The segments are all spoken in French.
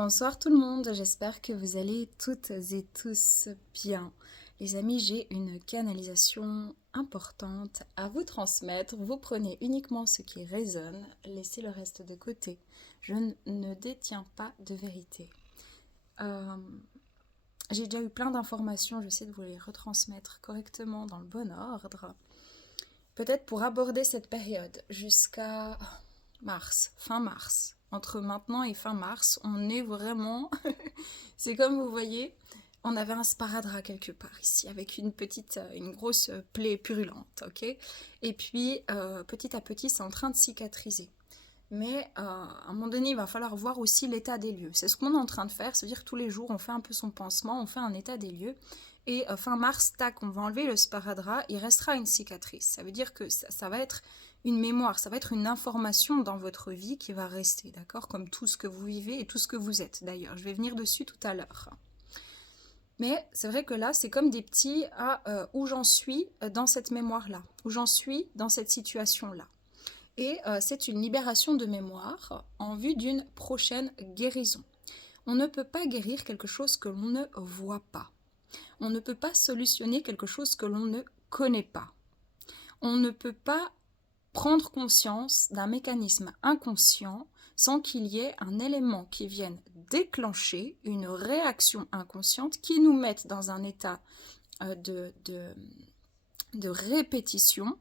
Bonsoir tout le monde, j'espère que vous allez toutes et tous bien. Les amis, j'ai une canalisation importante à vous transmettre. Vous prenez uniquement ce qui résonne, laissez le reste de côté. Je ne détiens pas de vérité. Euh, j'ai déjà eu plein d'informations, j'essaie de vous les retransmettre correctement dans le bon ordre. Peut-être pour aborder cette période jusqu'à mars, fin mars. Entre maintenant et fin mars, on est vraiment... C'est comme vous voyez, on avait un sparadrap quelque part ici, avec une grosse plaie purulente, ok. Et puis, petit à petit, c'est en train de cicatriser. Mais à un moment donné, il va falloir voir aussi l'état des lieux. C'est ce qu'on est en train de faire, c'est-à-dire tous les jours, on fait un peu son pansement, on fait un état des lieux. Et fin mars, tac, on va enlever le sparadrap, il restera une cicatrice. Ça veut dire que ça va être une mémoire, ça va être une information dans votre vie qui va rester, d'accord? Comme tout ce que vous vivez et tout ce que vous êtes, d'ailleurs. Je vais venir dessus tout à l'heure. Mais c'est vrai que là, c'est comme des petits où j'en suis dans cette mémoire-là, où j'en suis dans cette situation-là. Et c'est une libération de mémoire en vue d'une prochaine guérison. On ne peut pas guérir quelque chose que l'on ne voit pas. On ne peut pas solutionner quelque chose que l'on ne connaît pas. On ne peut pas prendre conscience d'un mécanisme inconscient sans qu'il y ait un élément qui vienne déclencher une réaction inconsciente qui nous mette dans un état de répétition.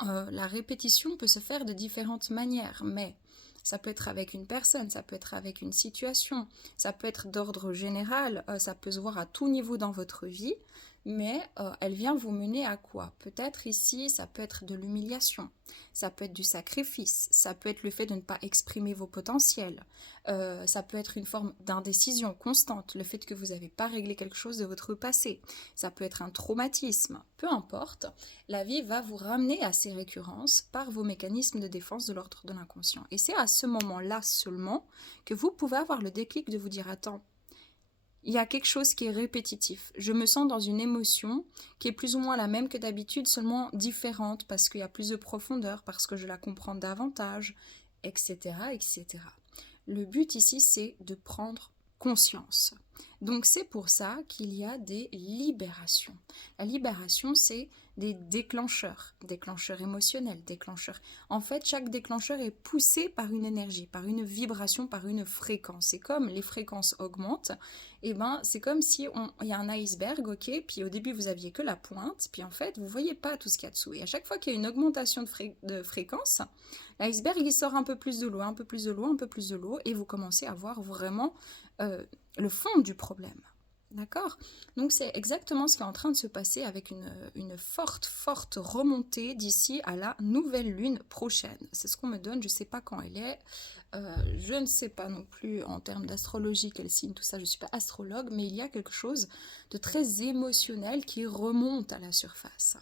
La répétition peut se faire de différentes manières, mais ça peut être avec une personne, ça peut être avec une situation, ça peut être d'ordre général, ça peut se voir à tout niveau dans votre vie, mais elle vient vous mener à quoi? Peut-être ici, ça peut être de l'humiliation, ça peut être du sacrifice, ça peut être le fait de ne pas exprimer vos potentiels, ça peut être une forme d'indécision constante, le fait que vous n'avez pas réglé quelque chose de votre passé, ça peut être un traumatisme, peu importe, la vie va vous ramener à ces récurrences par vos mécanismes de défense de l'ordre de l'inconscient. Et c'est à ce moment-là seulement que vous pouvez avoir le déclic de vous dire, attends, il y a quelque chose qui est répétitif. Je me sens dans une émotion qui est plus ou moins la même que d'habitude, seulement différente parce qu'il y a plus de profondeur, parce que je la comprends davantage, etc., etc. Le but ici, c'est de prendre conscience. Donc c'est pour ça qu'il y a des libérations. La libération, c'est des déclencheurs émotionnels, déclencheurs. En fait, chaque déclencheur est poussé par une énergie, par une vibration, par une fréquence. Et comme les fréquences augmentent, et ben c'est comme si il y a un iceberg, ok, puis au début vous aviez que la pointe, puis en fait vous voyez pas tout ce qu'il y a dessous. Et à chaque fois qu'il y a une augmentation de fréquence, l'iceberg il sort un peu plus de l'eau, un peu plus de l'eau, un peu plus de l'eau, et vous commencez à voir vraiment le fond du problème. D'accord? Donc c'est exactement ce qui est en train de se passer avec une forte remontée d'ici à la nouvelle lune prochaine. C'est ce qu'on me donne, je ne sais pas quand elle est. Je ne sais pas non plus en termes d'astrologie quel signe, tout ça, je ne suis pas astrologue, mais il y a quelque chose de très émotionnel qui remonte à la surface.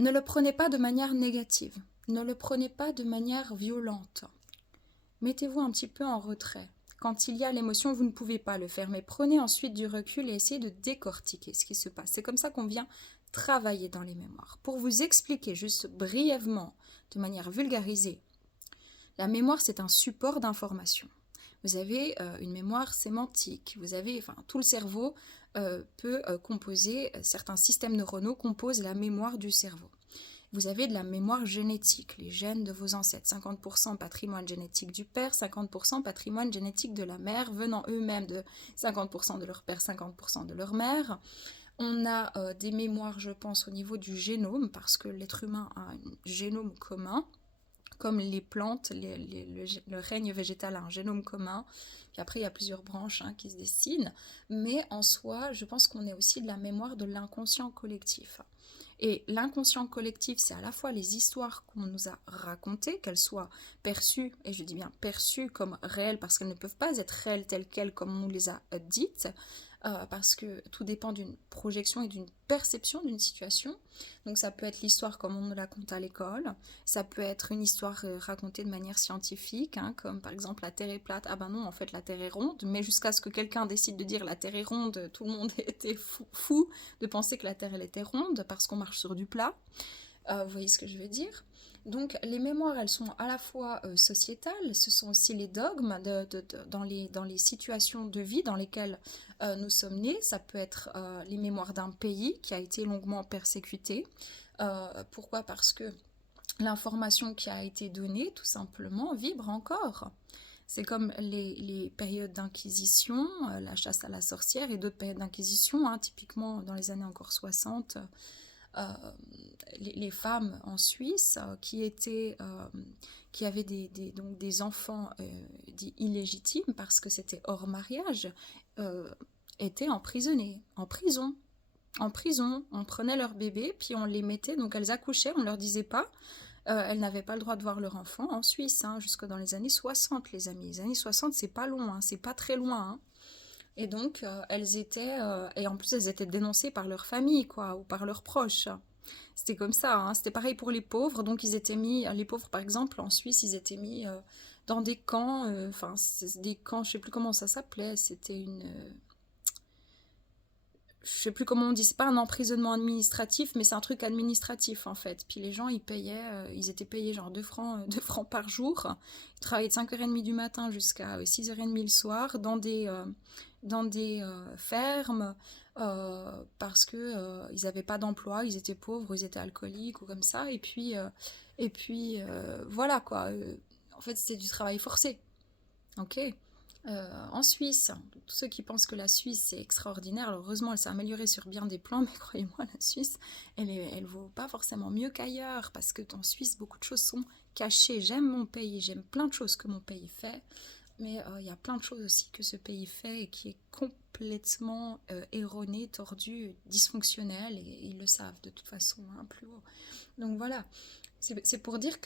Ne le prenez pas de manière négative, ne le prenez pas de manière violente. Mettez-vous un petit peu en retrait. Quand il y a l'émotion, vous ne pouvez pas le faire, mais prenez ensuite du recul et essayez de décortiquer ce qui se passe. C'est comme ça qu'on vient travailler dans les mémoires. Pour vous expliquer juste brièvement, de manière vulgarisée, la mémoire, c'est un support d'information. Vous avez une mémoire sémantique, tout le cerveau peut composer, certains systèmes neuronaux composent la mémoire du cerveau. Vous avez de la mémoire génétique, les gènes de vos ancêtres, 50% patrimoine génétique du père, 50% patrimoine génétique de la mère, venant eux-mêmes de 50% de leur père, 50% de leur mère. On a des mémoires, je pense, au niveau du génome, parce que l'être humain a un génome commun, comme les plantes, le règne végétal a un génome commun. Puis après, il y a plusieurs branches qui se dessinent. Mais en soi, je pense qu'on est aussi de la mémoire de l'inconscient collectif. Et l'inconscient collectif, c'est à la fois les histoires qu'on nous a racontées, qu'elles soient perçues, et je dis bien perçues comme réelles, parce qu'elles ne peuvent pas être réelles telles quelles comme on nous les a dites, parce que tout dépend d'une projection et d'une perception d'une situation. Donc ça peut être l'histoire comme on nous la conte à l'école, ça peut être une histoire racontée de manière scientifique, comme par exemple la Terre est plate, ah ben non en fait la Terre est ronde, mais jusqu'à ce que quelqu'un décide de dire la Terre est ronde, tout le monde était fou de penser que la Terre elle était ronde parce qu'on marche sur du plat. Vous voyez ce que je veux dire? Donc les mémoires, elles sont à la fois sociétales, ce sont aussi les dogmes dans les situations de vie dans lesquelles nous sommes nés. Ça peut être les mémoires d'un pays qui a été longuement persécuté. Pourquoi? Parce que l'information qui a été donnée, tout simplement, vibre encore. C'est comme les périodes d'inquisition, la chasse à la sorcière et d'autres périodes d'inquisition, hein, typiquement dans les années encore 60, euh, les femmes en Suisse qui avaient donc des enfants dits illégitimes parce que c'était hors mariage, euh, étaient emprisonnées, en prison. On prenait leurs bébés, puis on les mettait, donc elles accouchaient, on ne leur disait pas. Elles n'avaient pas le droit de voir leur enfant en Suisse, hein, jusque dans les années 60, les amis. Les années 60, c'est pas long, hein, c'est pas très loin. Hein. Et donc, elles étaient... et en plus, elles étaient dénoncées par leur famille, quoi, ou par leurs proches. C'était comme ça, hein. C'était pareil pour les pauvres. Donc, ils étaient mis... Les pauvres, par exemple, en Suisse, ils étaient mis dans des camps. Enfin, des camps, je sais plus comment ça s'appelait. C'était une... je sais plus comment on dit, c'est pas un emprisonnement administratif, mais c'est un truc administratif en fait. Puis les gens, ils payaient, ils étaient payés genre 2 francs, 2 francs par jour. Ils travaillaient de 5h30 du matin jusqu'à 6h30 le soir dans des fermes parce que ils n'avaient pas d'emploi, ils étaient pauvres, ils étaient alcooliques ou comme ça. Voilà quoi. En fait, c'était du travail forcé. Ok. En Suisse, tous ceux qui pensent que la Suisse c'est extraordinaire, alors heureusement elle s'est améliorée sur bien des plans, mais croyez-moi, la Suisse, elle vaut pas forcément mieux qu'ailleurs, parce que en Suisse, beaucoup de choses sont cachées. J'aime mon pays, j'aime plein de choses que mon pays fait, mais il y a plein de choses aussi que ce pays fait et qui est complètement erroné, tordu, dysfonctionnel, et ils le savent de toute façon, hein, plus haut. Donc voilà, c'est pour dire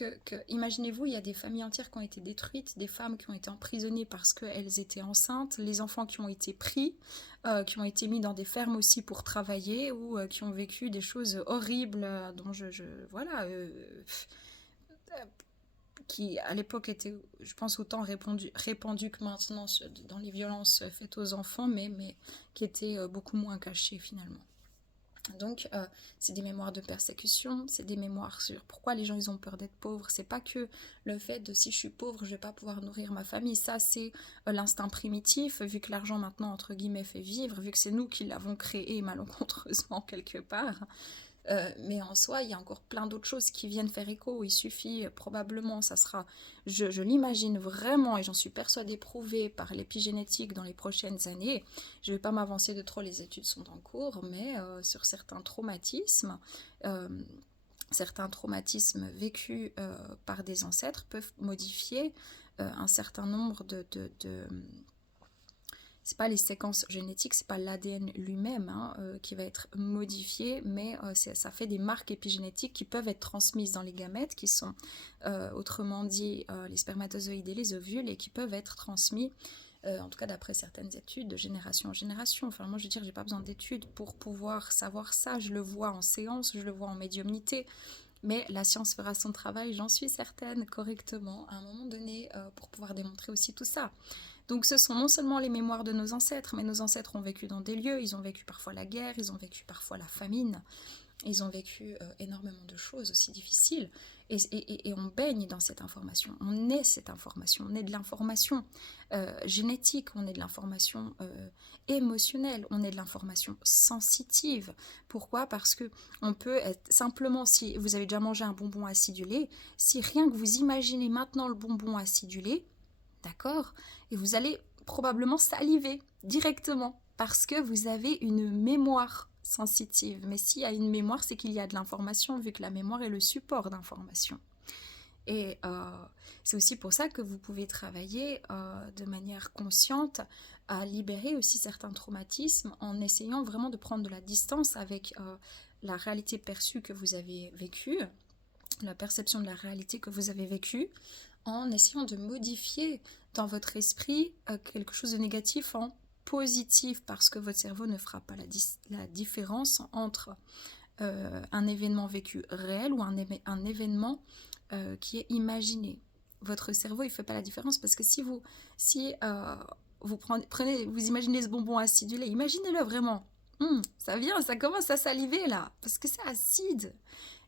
imaginez-vous, il y a des familles entières qui ont été détruites, des femmes qui ont été emprisonnées parce qu'elles étaient enceintes, les enfants qui ont été pris, qui ont été mis dans des fermes aussi pour travailler ou qui ont vécu des choses horribles dont voilà, qui à l'époque étaient, je pense, autant répandues que maintenant dans les violences faites aux enfants, mais qui étaient beaucoup moins cachées finalement. Donc, c'est des mémoires de persécution, c'est des mémoires sur pourquoi les gens ils ont peur d'être pauvres. C'est pas que le fait de si je suis pauvre, je vais pas pouvoir nourrir ma famille. Ça, c'est l'instinct primitif, vu que l'argent maintenant, entre guillemets, fait vivre, vu que c'est nous qui l'avons créé malencontreusement quelque part. Mais en soi, il y a encore plein d'autres choses qui viennent faire écho. Il suffit probablement, ça sera, je l'imagine vraiment, et j'en suis persuadée, prouvé par l'épigénétique dans les prochaines années. Je ne vais pas m'avancer de trop, les études sont en cours, mais sur euh, certains traumatismes vécus par des ancêtres peuvent modifier un certain nombre c'est pas les séquences génétiques, c'est pas l'ADN lui-même hein, qui va être modifié, mais ça fait des marques épigénétiques qui peuvent être transmises dans les gamètes, qui sont autrement dit les spermatozoïdes et les ovules, et qui peuvent être transmis, en tout cas d'après certaines études, de génération en génération. Enfin, moi je veux dire, j'ai pas besoin d'études pour pouvoir savoir ça, je le vois en séance, je le vois en médiumnité. Mais la science fera son travail, j'en suis certaine, correctement, à un moment donné, pour pouvoir démontrer aussi tout ça. Donc ce sont non seulement les mémoires de nos ancêtres, mais nos ancêtres ont vécu dans des lieux, ils ont vécu parfois la guerre, ils ont vécu parfois la famine, ils ont vécu énormément de choses aussi difficiles, et on baigne dans cette information, on est cette information, on est de l'information génétique, on est de l'information émotionnelle, on est de l'information sensitive. Pourquoi? Parce que on peut être, simplement, si vous avez déjà mangé un bonbon acidulé, si rien que vous imaginez maintenant le bonbon acidulé, d'accord? Et vous allez probablement saliver directement parce que vous avez une mémoire sensitive. Mais s'il y a une mémoire, c'est qu'il y a de l'information, vu que la mémoire est le support d'information. Et c'est aussi pour ça que vous pouvez travailler de manière consciente à libérer aussi certains traumatismes en essayant vraiment de prendre de la distance avec la réalité perçue que vous avez vécue, la perception de la réalité que vous avez vécue, en essayant de modifier dans votre esprit quelque chose de négatif en positif, parce que votre cerveau ne fera pas la différence entre un événement vécu réel ou un événement qui est imaginé. Votre cerveau, il ne fait pas la différence, parce que si vous vous imaginez ce bonbon acidulé, imaginez-le vraiment. Ça commence à saliver là, parce que c'est acide.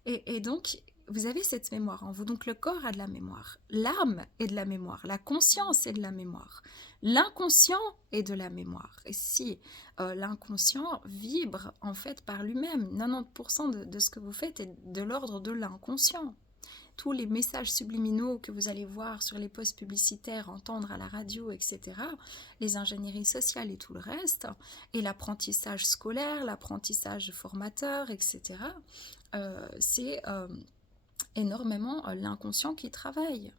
Et donc, vous avez cette mémoire en vous, donc le corps a de la mémoire, l'âme est de la mémoire, la conscience est de la mémoire, l'inconscient est de la mémoire. Et si l'inconscient vibre en fait par lui-même, 90% de ce que vous faites est de l'ordre de l'inconscient. Tous les messages subliminaux que vous allez voir sur les posts publicitaires, entendre à la radio, etc., les ingénieries sociales et tout le reste, et l'apprentissage scolaire, l'apprentissage formateur, etc., c'est énormément l'inconscient qui travaille.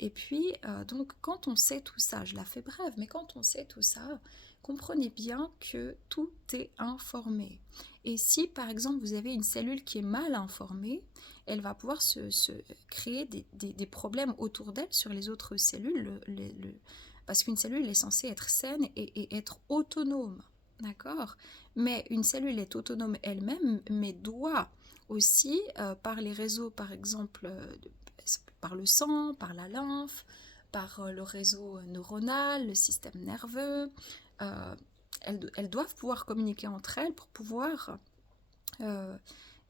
Et puis, donc, quand on sait tout ça, je la fais brève, mais quand on sait tout ça, comprenez bien que tout est informé. Et si, par exemple, vous avez une cellule qui est mal informée, elle va pouvoir se créer des problèmes autour d'elle sur les autres cellules, parce qu'une cellule est censée être saine et être autonome, d'accord? Mais une cellule est autonome elle-même, mais doit aussi, par les réseaux, par exemple, par le sang, par la lymphe, par le réseau neuronal, le système nerveux, elles doivent pouvoir communiquer entre elles pour pouvoir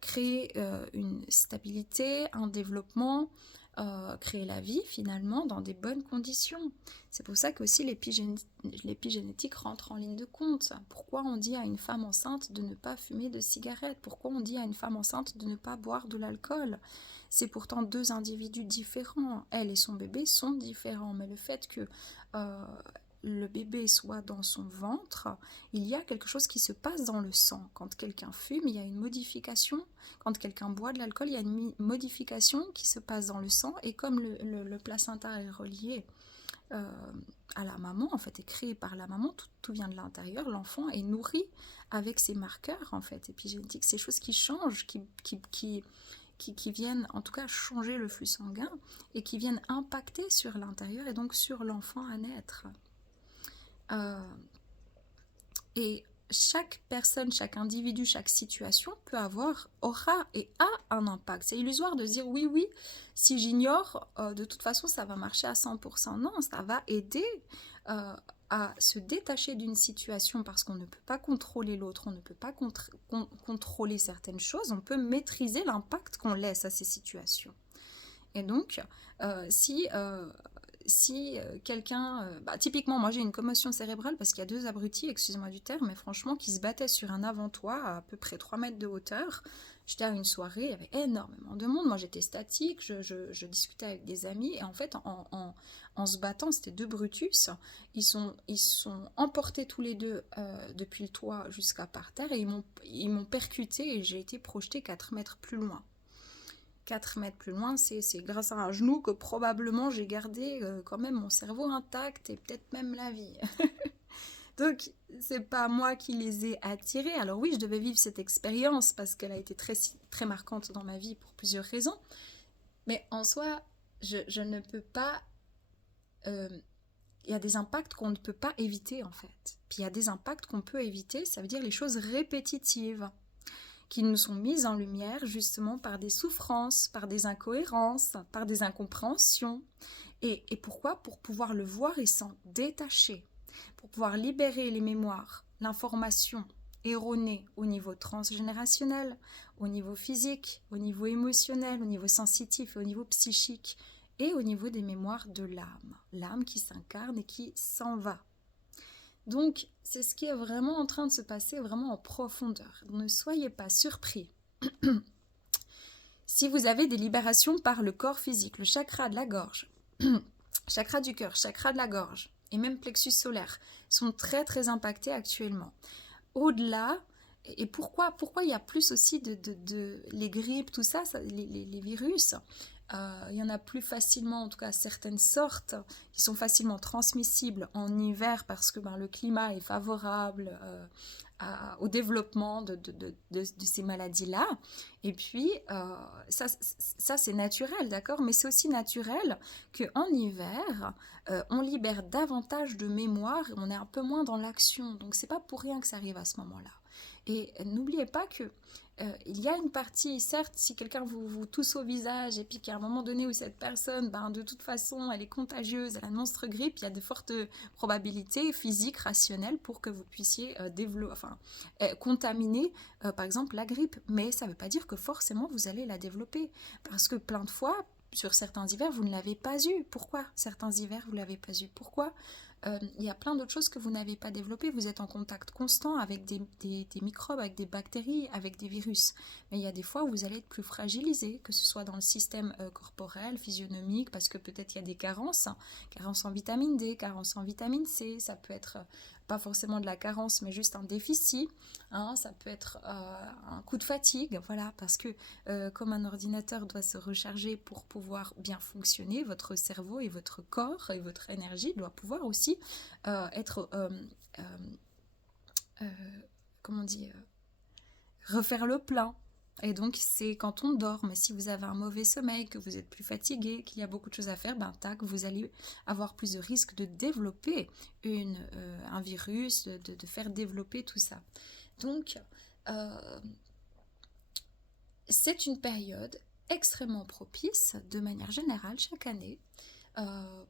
créer une stabilité, un développement, créer la vie finalement dans des bonnes conditions. C'est pour ça que aussi l'épigénétique rentre en ligne de compte. Pourquoi on dit à une femme enceinte de ne pas fumer de cigarettes? Pourquoi on dit à une femme enceinte de ne pas boire de l'alcool? C'est pourtant deux individus différents. Elle et son bébé sont différents, mais le fait que le bébé soit dans son ventre, il y a quelque chose qui se passe dans le sang. Quand quelqu'un fume, il y a une modification. Quand quelqu'un boit de l'alcool, il y a une modification qui se passe dans le sang. Et comme le placenta est relié à la maman, en fait, est créé par la maman, tout vient de l'intérieur, l'enfant est nourri avec ces marqueurs, en fait, épigénétiques, ces choses qui changent, qui viennent en tout cas changer le flux sanguin et qui viennent impacter sur l'intérieur et donc sur l'enfant à naître. Et chaque personne, chaque individu, chaque situation aura et a un impact. C'est illusoire de se dire oui, si j'ignore, de toute façon ça va marcher à 100%. Non, ça va aider à se détacher d'une situation parce qu'on ne peut pas contrôler l'autre, on ne peut pas contrôler certaines choses, on peut maîtriser l'impact qu'on laisse à ces situations. Et donc, si quelqu'un... typiquement, moi j'ai une commotion cérébrale parce qu'il y a deux abrutis, excusez-moi du terme, mais franchement, qui se battaient sur un avant-toit à peu près 3 mètres de hauteur. J'étais à une soirée, il y avait énormément de monde. Moi j'étais statique, je discutais avec des amis, et en fait, en se battant, c'était deux Brutus. Ils sont emportés tous les deux depuis le toit jusqu'à par terre, et ils m'ont percuté et j'ai été projetée 4 mètres plus loin. 4 mètres plus loin, c'est grâce à un genou que probablement j'ai gardé quand même mon cerveau intact et peut-être même la vie. Donc, c'est pas moi qui les ai attirés. Alors oui, je devais vivre cette expérience parce qu'elle a été très, très marquante dans ma vie pour plusieurs raisons. Mais en soi, je ne peux pas... Il y a des impacts qu'on ne peut pas éviter en fait. Puis il y a des impacts qu'on peut éviter, ça veut dire les choses répétitives, qui nous sont mises en lumière justement par des souffrances, par des incohérences, par des incompréhensions. Et pourquoi? Pour pouvoir le voir et s'en détacher, pour pouvoir libérer les mémoires, l'information erronée au niveau transgénérationnel, au niveau physique, au niveau émotionnel, au niveau sensitif, au niveau psychique et au niveau des mémoires de l'âme. L'âme qui s'incarne et qui s'en va. Donc, c'est ce qui est vraiment en train de se passer vraiment en profondeur. Ne soyez pas surpris. Si vous avez des libérations par le corps physique, le chakra de la gorge, chakra du cœur, chakra de la gorge et même plexus solaire sont très très impactés actuellement. Au-delà, et pourquoi il y a plus aussi de les grippes, tout ça, les virus, il y en a plus facilement, en tout cas certaines sortes qui sont facilement transmissibles en hiver parce que le climat est favorable au développement de ces maladies-là. Et puis, ça c'est naturel, d'accord? Mais c'est aussi naturel qu'en hiver, on libère davantage de mémoire et on est un peu moins dans l'action. Donc, c'est pas pour rien que ça arrive à ce moment-là. Et n'oubliez pas que il y a une partie, certes, si quelqu'un vous tousse au visage et puis qu'à un moment donné où cette personne, de toute façon, elle est contagieuse, elle a une monstre grippe, il y a de fortes probabilités physiques, rationnelles pour que vous puissiez contaminer, par exemple, la grippe. Mais ça ne veut pas dire que forcément vous allez la développer. Parce que plein de fois, sur certains hivers, vous ne l'avez pas eu. Pourquoi certains hivers, vous ne l'avez pas eu? Pourquoi il y a plein d'autres choses que vous n'avez pas développées. Vous êtes en contact constant avec des microbes, avec des bactéries, avec des virus. Mais il y a des fois où vous allez être plus fragilisé, que ce soit dans le système corporel, physionomique, parce que peut-être il y a des carences, carences en vitamine D, carences en vitamine C, ça peut être pas forcément de la carence, mais juste un déficit, hein, ça peut être un coup de fatigue, voilà, parce que comme un ordinateur doit se recharger pour pouvoir bien fonctionner, votre cerveau et votre corps et votre énergie doivent pouvoir aussi être, comment on dit, refaire le plein. Et donc, c'est quand on dort, mais si vous avez un mauvais sommeil, que vous êtes plus fatigué, qu'il y a beaucoup de choses à faire, tac, vous allez avoir plus de risques de développer un virus, de faire développer tout ça. Donc, c'est une période extrêmement propice, de manière générale, chaque année,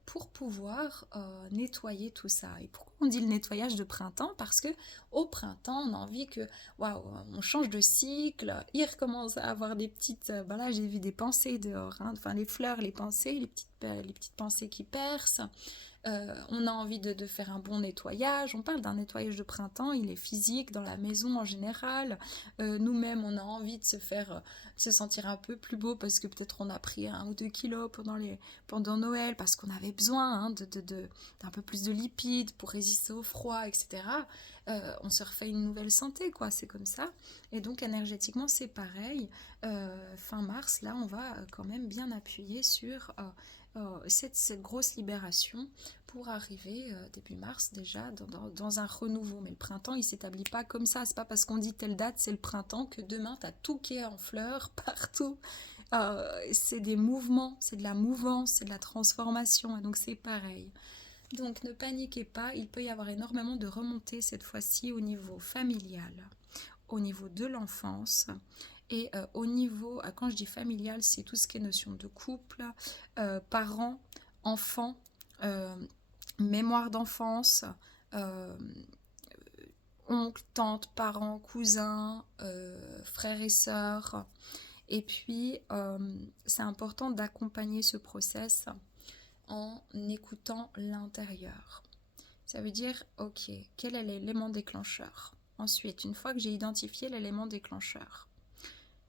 pour pouvoir nettoyer tout ça. Et pourquoi on dit le nettoyage de printemps? Parce que au printemps, on a envie que, waouh, on change de cycle, il recommence à avoir des petites, là j'ai vu des pensées dehors, hein, enfin les fleurs, les pensées, les petites pensées qui percent. On a envie de faire un bon nettoyage. On parle d'un nettoyage de printemps, il est physique dans la maison en général. Nous-mêmes, on a envie de se sentir un peu plus beau parce que peut-être on a pris 1 ou 2 kilos pendant Noël, parce qu'on avait besoin d'un peu plus de lipides pour résister au froid, etc. On se refait une nouvelle santé, quoi, c'est comme ça. Et donc énergétiquement, c'est pareil. Fin mars, là, on va quand même bien appuyer sur cette grosse libération pour arriver début mars déjà dans un renouveau. Mais le printemps, il ne s'établit pas comme ça. C'est pas parce qu'on dit telle date, c'est le printemps, que demain, tu as tout qui est en fleurs partout. C'est des mouvements, c'est de la mouvance, c'est de la transformation. Et donc, c'est pareil. Donc, ne paniquez pas. Il peut y avoir énormément de remontées cette fois-ci au niveau familial, au niveau de l'enfance. Et au niveau, quand je dis familial, c'est tout ce qui est notion de couple, parents, enfants, mémoire d'enfance, oncles, tantes, parents, cousins, frères et sœurs. Et puis, c'est important d'accompagner ce process en écoutant l'intérieur. Ça veut dire, ok, quel est l'élément déclencheur? Ensuite, une fois que j'ai identifié l'élément déclencheur,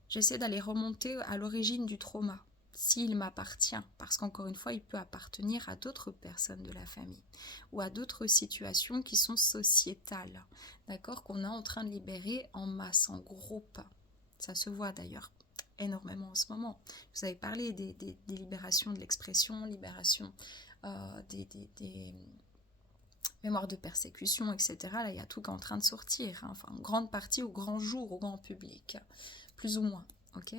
j'essaie d'aller remonter à l'origine du trauma, s'il m'appartient, parce qu'encore une fois, il peut appartenir à d'autres personnes de la famille ou à d'autres situations qui sont sociétales, d'accord, qu'on est en train de libérer en masse, en groupe. Ça se voit d'ailleurs énormément en ce moment. Vous avez parlé des libérations de l'expression, libération des mémoires de persécution, etc. Là, il y a tout qui est en train de sortir, hein. Enfin, en grande partie au grand jour, au grand public, plus ou moins, ok?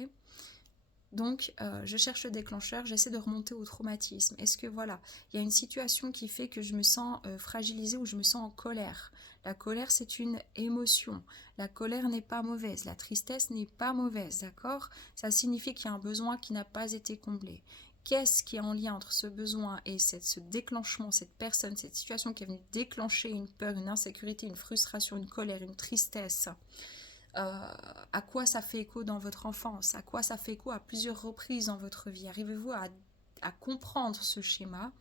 Donc, je cherche le déclencheur, j'essaie de remonter au traumatisme. Est-ce que, voilà, il y a une situation qui fait que je me sens fragilisée ou je me sens en colère? La colère, c'est une émotion. La colère n'est pas mauvaise. La tristesse n'est pas mauvaise, d'accord? Ça signifie qu'il y a un besoin qui n'a pas été comblé. Qu'est-ce qui est en lien entre ce besoin et ce déclenchement, cette personne, cette situation qui est venue déclencher une peur, une insécurité, une frustration, une colère, une tristesse? À quoi ça fait écho dans votre enfance? À quoi ça fait écho à plusieurs reprises dans votre vie? Arrivez-vous à comprendre ce schéma?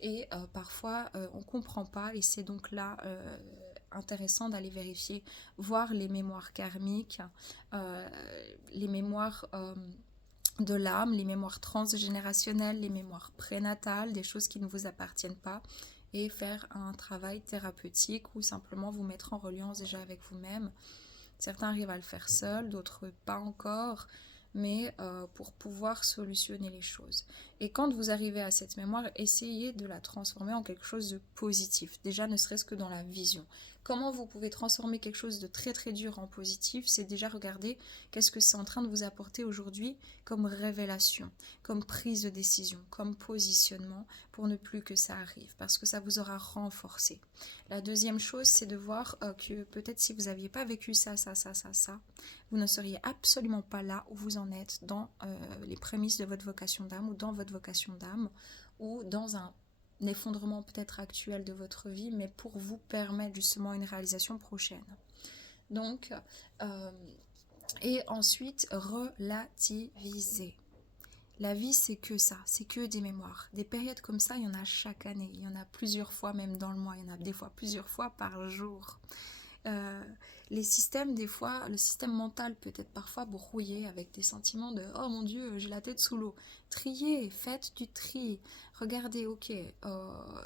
Et parfois, on ne comprend pas, et c'est donc là intéressant d'aller vérifier, voir les mémoires karmiques, les mémoires de l'âme, les mémoires transgénérationnelles, les mémoires prénatales, des choses qui ne vous appartiennent pas, et faire un travail thérapeutique ou simplement vous mettre en reliance déjà avec vous-même. Certains arrivent à le faire seuls, d'autres pas encore. mais pour pouvoir solutionner les choses. Et quand vous arrivez à cette mémoire, essayez de la transformer en quelque chose de positif, déjà ne serait-ce que dans la vision. Comment vous pouvez transformer quelque chose de très très dur en positif? C'est déjà regarder qu'est-ce que c'est en train de vous apporter aujourd'hui comme révélation, comme prise de décision, comme positionnement pour ne plus que ça arrive, parce que ça vous aura renforcé. La deuxième chose, c'est de voir que peut-être si vous n'aviez pas vécu ça, vous ne seriez absolument pas là où vous en êtes dans les prémices de votre vocation d'âme ou dans votre vocation d'âme ou dans un effondrement peut-être actuel de votre vie, mais pour vous permettre justement une réalisation prochaine. Donc, et ensuite, relativiser. La vie, c'est que ça, c'est que des mémoires. Des périodes comme ça, il y en a chaque année. Il y en a plusieurs fois, même dans le mois. Il y en a des fois plusieurs fois par jour. Les systèmes, des fois, le système mental peut être parfois brouillé avec des sentiments de « Oh mon Dieu, j'ai la tête sous l'eau ». Triez, faites du tri. Regardez, ok,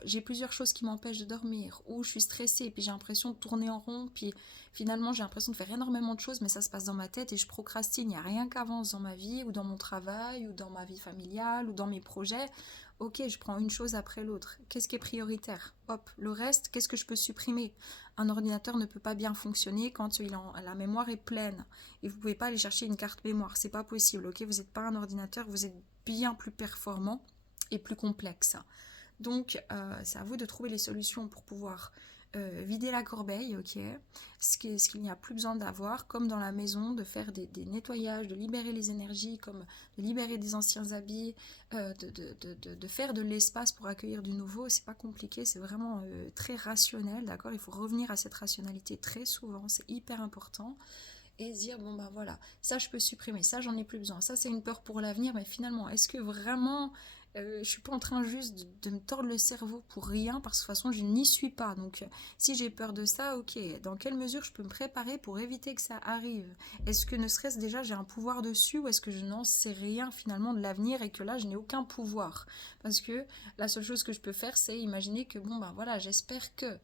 j'ai plusieurs choses qui m'empêchent de dormir, ou je suis stressée, puis j'ai l'impression de tourner en rond, puis finalement j'ai l'impression de faire énormément de choses, mais ça se passe dans ma tête et je procrastine. Il n'y a rien qui avance dans ma vie, ou dans mon travail, ou dans ma vie familiale, ou dans mes projets. Ok, je prends une chose après l'autre. Qu'est-ce qui est prioritaire? Hop, le reste, qu'est-ce que je peux supprimer? Un ordinateur ne peut pas bien fonctionner quand la mémoire est pleine. Et vous ne pouvez pas aller chercher une carte mémoire. C'est pas possible, ok? Vous n'êtes pas un ordinateur, vous êtes bien plus performant et plus complexe. Donc, c'est à vous de trouver les solutions pour pouvoir vider la corbeille, ok, ce qu'il n'y a plus besoin d'avoir, comme dans la maison, de faire des nettoyages, de libérer les énergies, comme de libérer des anciens habits, de faire de l'espace pour accueillir du nouveau. C'est pas compliqué, c'est vraiment très rationnel, d'accord? Il faut revenir à cette rationalité très souvent, c'est hyper important. Et se dire, bon ben voilà, ça je peux supprimer, ça j'en ai plus besoin, ça c'est une peur pour l'avenir, mais finalement, est-ce que vraiment je suis pas en train juste de me tordre le cerveau pour rien, parce que de toute façon je n'y suis pas, donc si j'ai peur de ça, ok, dans quelle mesure je peux me préparer pour éviter que ça arrive? Est-ce que ne serait-ce déjà j'ai un pouvoir dessus, ou est-ce que je n'en sais rien finalement de l'avenir et que là je n'ai aucun pouvoir? Parce que la seule chose que je peux faire, c'est imaginer que bon ben voilà, j'espère que...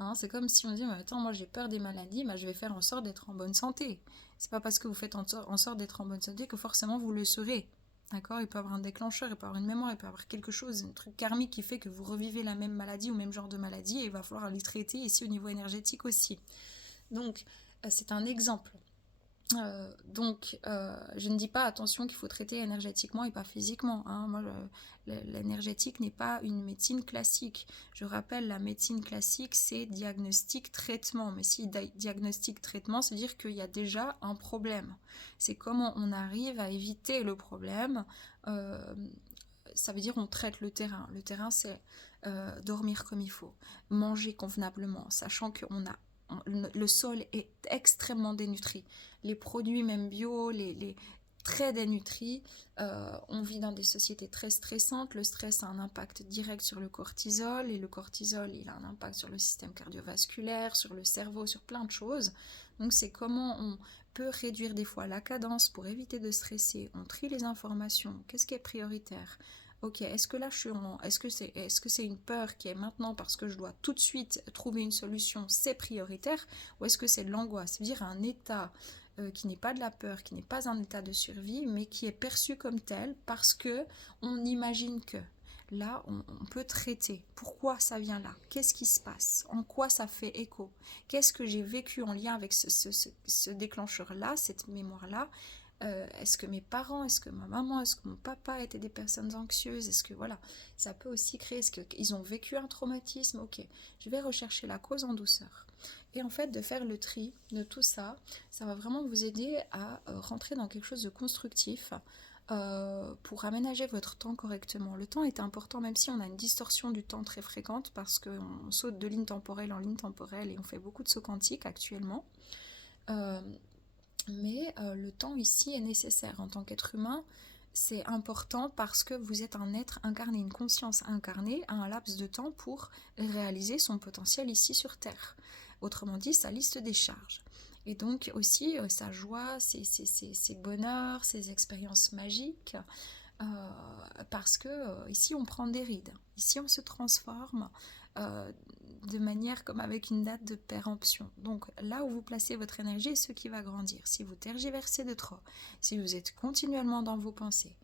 Hein, c'est comme si on dit, mais attends, moi j'ai peur des maladies, je vais faire en sorte d'être en bonne santé. C'est pas parce que vous faites en sorte d'être en bonne santé que forcément vous le serez. D'accord? Il peut y avoir un déclencheur, il peut y avoir une mémoire, il peut y avoir quelque chose, un truc karmique qui fait que vous revivez la même maladie ou même genre de maladie, et il va falloir les traiter ici au niveau énergétique aussi. Donc, c'est un exemple. Je ne dis pas, attention, qu'il faut traiter énergétiquement et pas physiquement. Hein. Moi, l'énergétique n'est pas une médecine classique. Je rappelle, la médecine classique, c'est diagnostic-traitement. Mais si diagnostic-traitement, ça veut dire qu'il y a déjà un problème. C'est comment on arrive à éviter le problème. Ça veut dire on traite le terrain. Le terrain, c'est dormir comme il faut, manger convenablement, sachant qu'on a le sol est extrêmement dénutri. Les produits même bio, les très dénutris. On vit dans des sociétés très stressantes. Le stress a un impact direct sur le cortisol, et le cortisol, il a un impact sur le système cardiovasculaire, sur le cerveau, sur plein de choses. Donc c'est comment on peut réduire des fois la cadence pour éviter de stresser. On trie les informations. Qu'est-ce qui est prioritaire? Ok, est-ce que là est-ce que c'est une peur qui est maintenant parce que je dois tout de suite trouver une solution, c'est prioritaire, ou est-ce que c'est de l'angoisse? C'est-à-dire un état qui n'est pas de la peur, qui n'est pas un état de survie, mais qui est perçu comme tel parce que on imagine que là on peut traiter. Pourquoi ça vient là? Qu'est-ce qui se passe? En quoi ça fait écho? Qu'est-ce que j'ai vécu en lien avec ce déclencheur-là, cette mémoire-là? Est-ce que mes parents, est-ce que ma maman, est-ce que mon papa étaient des personnes anxieuses? Est-ce que voilà, ça peut aussi créer, est-ce qu'ils ont vécu un traumatisme? Ok, je vais rechercher la cause en douceur. Et en fait, de faire le tri de tout ça, ça va vraiment vous aider à rentrer dans quelque chose de constructif pour aménager votre temps correctement. Le temps est important, même si on a une distorsion du temps très fréquente, parce qu'on saute de ligne temporelle en ligne temporelle et on fait beaucoup de sauts quantiques actuellement. Mais le temps ici est nécessaire en tant qu'être humain. C'est important parce que vous êtes un être incarné, une conscience incarnée à un laps de temps pour réaliser son potentiel ici sur Terre. Autrement dit, sa liste des charges. Et donc aussi sa joie, ses bonheurs, ses expériences magiques. Parce que ici on prend des rides, ici on se transforme de manière comme avec une date de péremption. Donc là où vous placez votre énergie est ce qui va grandir. Si vous tergiversez de trop, si vous êtes continuellement dans vos pensées,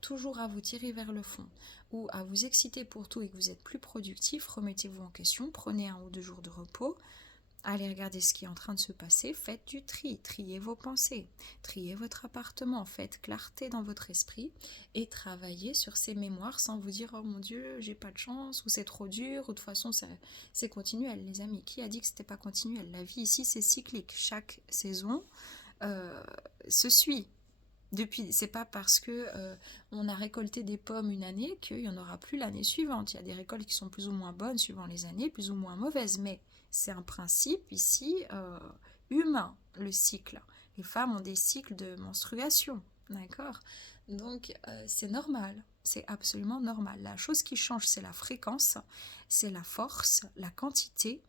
toujours à vous tirer vers le fond ou à vous exciter pour tout et que vous êtes plus productif, remettez-vous en question, prenez 1 ou 2 jours de repos. Allez regarder ce qui est en train de se passer, faites du tri, triez vos pensées, triez votre appartement, faites clarté dans votre esprit et travaillez sur ces mémoires sans vous dire « Oh mon Dieu, j'ai pas de chance » ou « C'est trop dur » ou « De toute façon, c'est continuel ». Les amis, qui a dit que c'était pas continuel? La vie ici, c'est cyclique. Chaque saison se suit. C'est pas parce que on a récolté des pommes une année qu'il n'y en aura plus l'année suivante. Il y a des récoltes qui sont plus ou moins bonnes suivant les années, plus ou moins mauvaises, mais c'est un principe ici humain, le cycle. Les femmes ont des cycles de menstruation, d'accord? Donc c'est normal, c'est absolument normal. La chose qui change, c'est la fréquence, c'est la force, la quantité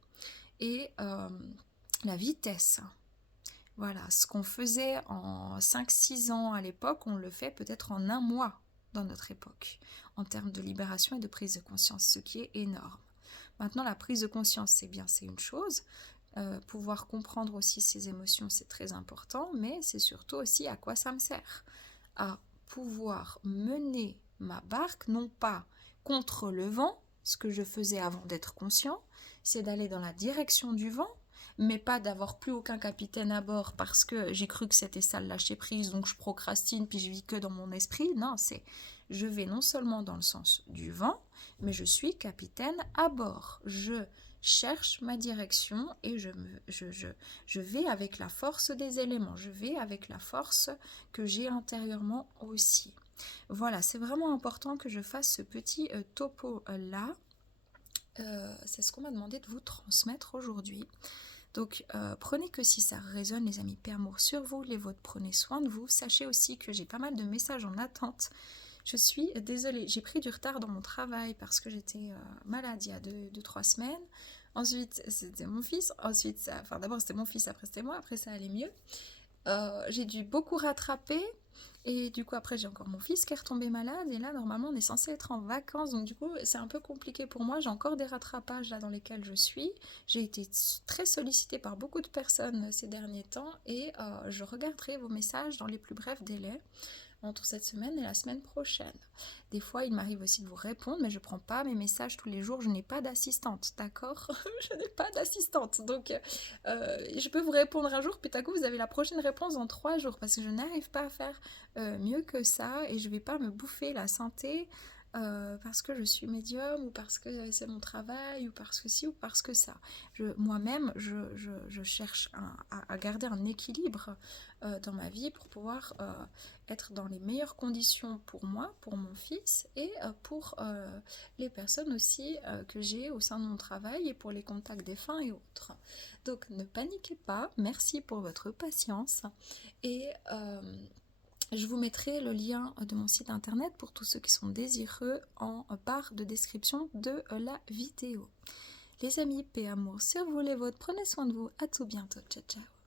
et la vitesse. Voilà, ce qu'on faisait en 5-6 ans à l'époque, on le fait peut-être en 1 mois dans notre époque, en termes de libération et de prise de conscience, ce qui est énorme. Maintenant, la prise de conscience, c'est bien, c'est une chose. Pouvoir comprendre aussi ses émotions, c'est très important, mais c'est surtout aussi à quoi ça me sert. À pouvoir mener ma barque, non pas contre le vent, ce que je faisais avant d'être conscient, c'est d'aller dans la direction du vent, mais pas d'avoir plus aucun capitaine à bord parce que j'ai cru que c'était ça le lâcher prise, donc je procrastine puis je vis que dans mon esprit. Non, c'est je vais non seulement dans le sens du vent, mais je suis capitaine à bord. Je cherche ma direction et je vais avec la force des éléments, je vais avec la force que j'ai intérieurement aussi. Voilà, c'est vraiment important que je fasse ce petit topo-là. C'est ce qu'on m'a demandé de vous transmettre aujourd'hui. Donc prenez que si ça résonne les amis, paix amour sur vous, les vôtres, prenez soin de vous. Sachez aussi que j'ai pas mal de messages en attente. Je suis désolée, j'ai pris du retard dans mon travail parce que j'étais malade il y a 2-3 semaines. Ensuite c'était mon fils, d'abord c'était mon fils, après c'était moi, après ça allait mieux. J'ai dû beaucoup rattraper. Et du coup après j'ai encore mon fils qui est retombé malade et là normalement on est censé être en vacances, donc du coup c'est un peu compliqué pour moi, j'ai encore des rattrapages là dans lesquels je suis, j'ai été très sollicitée par beaucoup de personnes ces derniers temps et je regarderai vos messages dans les plus brefs délais entre cette semaine et la semaine prochaine. Des fois, il m'arrive aussi de vous répondre, mais je ne prends pas mes messages tous les jours, je n'ai pas d'assistante, d'accord? Je n'ai pas d'assistante, donc je peux vous répondre un jour, puis à coup, vous avez la prochaine réponse dans 3 jours, parce que je n'arrive pas à faire mieux que ça, et je ne vais pas me bouffer la santé parce que je suis médium, ou parce que c'est mon travail, ou parce que ci, ou parce que ça. Moi-même, je cherche à garder un équilibre dans ma vie pour pouvoir être dans les meilleures conditions pour moi, pour mon fils et pour les personnes aussi que j'ai au sein de mon travail et pour les contacts défunts et autres. Donc ne paniquez pas, merci pour votre patience et je vous mettrai le lien de mon site internet pour tous ceux qui sont désireux en barre de description de la vidéo. Les amis, paix amour sur vous les vôtres, prenez soin de vous, à tout bientôt, ciao ciao.